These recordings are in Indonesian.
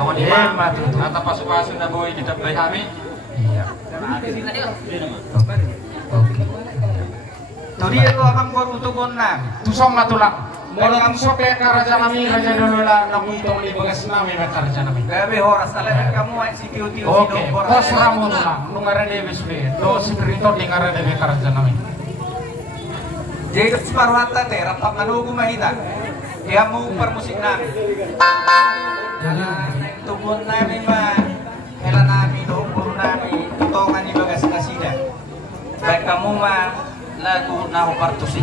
Kawan imam atau pasu-pasu na boy kita beli kami. Iya. Oke. Tadi itu akan buat utugon na. Tusong matulang. Molang sope karaja nami raja dulu lah namuntong di bagas nami karaja nami. Gabi horas talaga kamu ay si Tiu Oke. Kos ramun lang nungara de besbe. Do spirito di kara de karaja nami. Jadi separuhata teh rapat manugu mahita. Dia mau permusik nami. Jangan tubuh nami mah. Hela nami do puru nami tutongan di bagas nasida. Baik kamu mah lagu nahu partusi.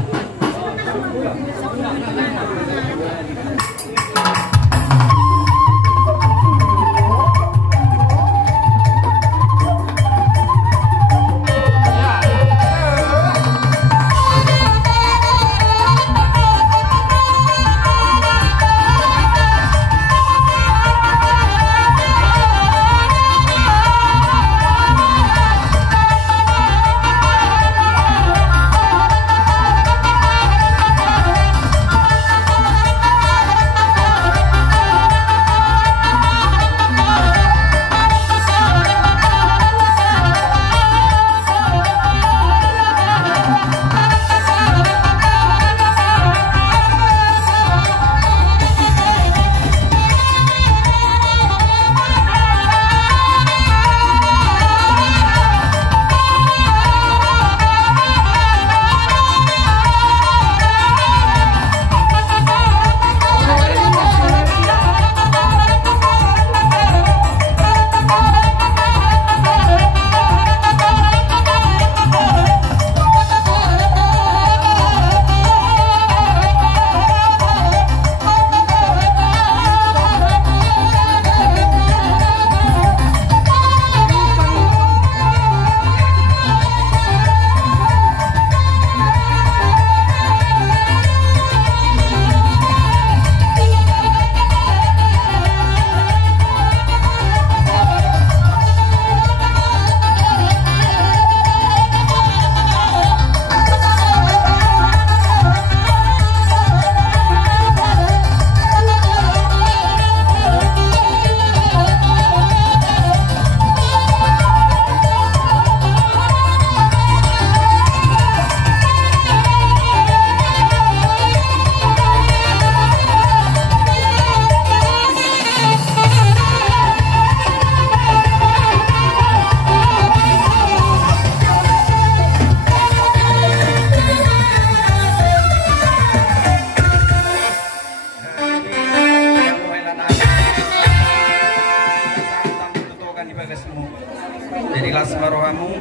Jadi lasmarohamu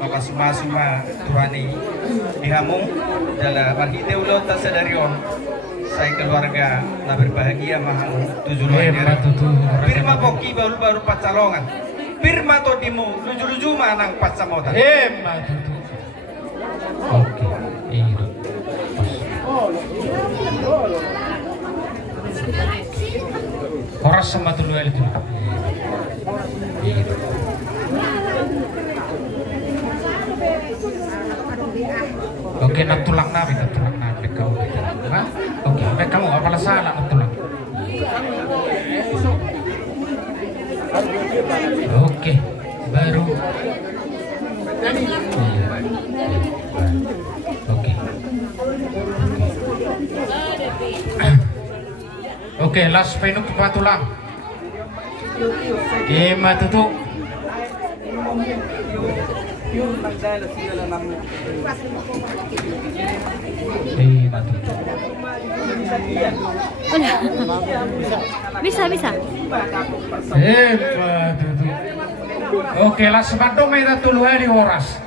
maka suma-suma Tuhani dihamu dalam arhite ulo tasadarion saya keluarga lah berbahagia mahal tujuh firma poki baru-baru pacalongan firma todimu luju-luju manang pacamotan Oke. Iya. Horas sama dulu itu. Oke, nak tulang nabi kamu. Hah? Oke, kamu apalah salah nak tulang? Oke, baru. Oke. Oke, last penuk patulang. Matutu. Bisa. Oke, las bandong itu tulu hari horas.